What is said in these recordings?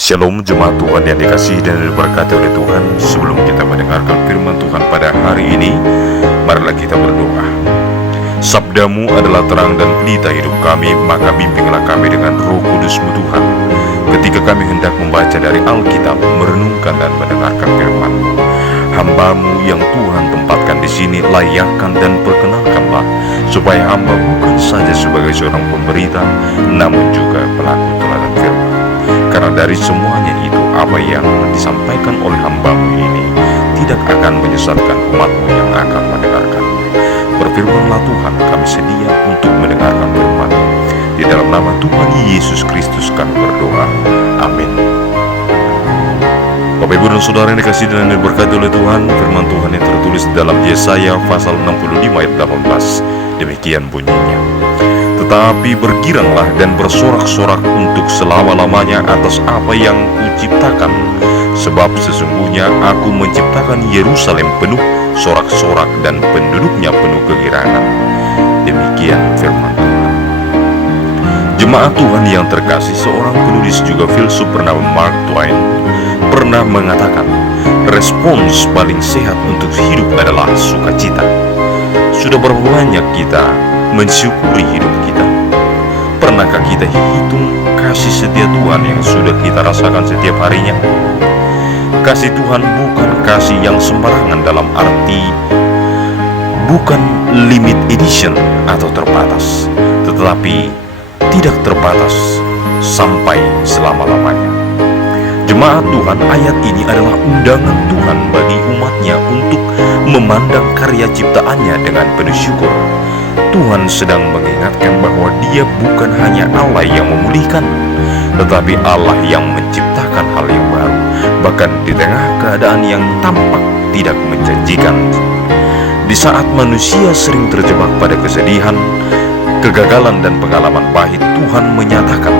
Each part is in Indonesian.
Shalom jemaat Tuhan yang dikasihi dan diberkati oleh Tuhan. Sebelum kita mendengarkan firman Tuhan pada hari ini, marilah kita berdoa. Sabdamu adalah terang dan pelita hidup kami, maka bimbinglah kami dengan Roh Kudus-Mu Tuhan. Ketika kami hendak membaca dari Alkitab, merenungkan dan mendengarkan firman-Mu, hamba-Mu yang Tuhan tempatkan di sini, layakkan dan perkenalkanlah, supaya hamba bukan saja sebagai seorang pemberita, namun juga pelaku teladan firman. Karena dari semuanya itu, apa yang disampaikan oleh hamba-Mu ini tidak akan menyesatkan umat-Mu yang akan mendengarkannya. Berfirmanlah Tuhan, kami sedia untuk mendengarkan firman. Di dalam nama Tuhan Yesus Kristus kami berdoa. Amin. Bapak, Ibu, dan Saudara yang dikasihi dan diberkati oleh Tuhan, firman Tuhan yang tertulis dalam Yesaya pasal 65 ayat 18. Demikian bunyinya. Tetapi bergiranglah dan bersorak-sorak untuk selama-lamanya atas apa yang Kuciptakan, sebab sesungguhnya Aku menciptakan Yerusalem penuh sorak-sorak dan penduduknya penuh kegirangan. Demikian firman Tuhan. Jemaat Tuhan yang terkasih, seorang penulis juga filsuf bernama Mark Twain pernah mengatakan, respons paling sehat untuk hidup adalah sukacita. Sudah berapa banyak kita mensyukuri hidup kita? Pernahkah kita hitung kasih setia Tuhan yang sudah kita rasakan setiap harinya? Kasih Tuhan bukan kasih yang sembarangan, dalam arti bukan limit edition atau terbatas, tetapi tidak terbatas sampai selama-lamanya. Jemaat Tuhan, ayat ini adalah undangan Tuhan bagi umatnya untuk memandang karya ciptaannya dengan penuh syukur. Tuhan sedang mengingatkan bahwa Dia bukan hanya Allah yang memulihkan, tetapi Allah yang menciptakan hal yang baru, bahkan di tengah keadaan yang tampak tidak menjanjikan. Di saat manusia sering terjebak pada kesedihan, kegagalan, dan pengalaman pahit, Tuhan menyatakan,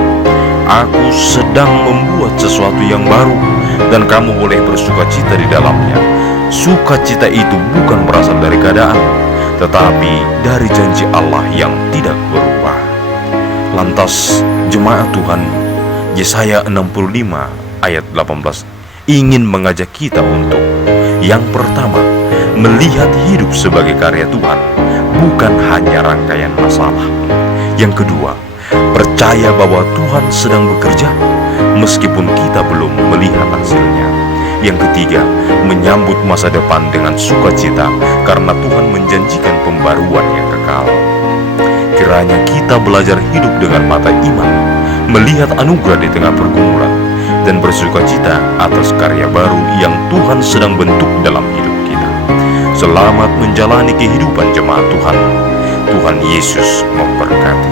Aku sedang membuat sesuatu yang baru, dan kamu boleh bersukacita di dalamnya. Sukacita itu bukan berasal dari keadaan, tetapi dari janji Allah yang tidak berubah. Lantas jemaat Tuhan, Yesaya 65 ayat 18 ingin mengajak kita untuk, yang pertama, melihat hidup sebagai karya Tuhan, bukan hanya rangkaian masalah. Yang kedua, percaya bahwa Tuhan sedang bekerja meskipun kita belum melihat hasilnya. Yang ketiga, menyambut masa depan dengan sukacita karena Tuhan menjanjikan pembaruan yang kekal. Kiranya kita belajar hidup dengan mata iman, melihat anugerah di tengah pergumulan, dan bersukacita atas karya baru yang Tuhan sedang bentuk dalam hidup kita. Selamat menjalani kehidupan jemaat Tuhan. Tuhan Yesus memberkati.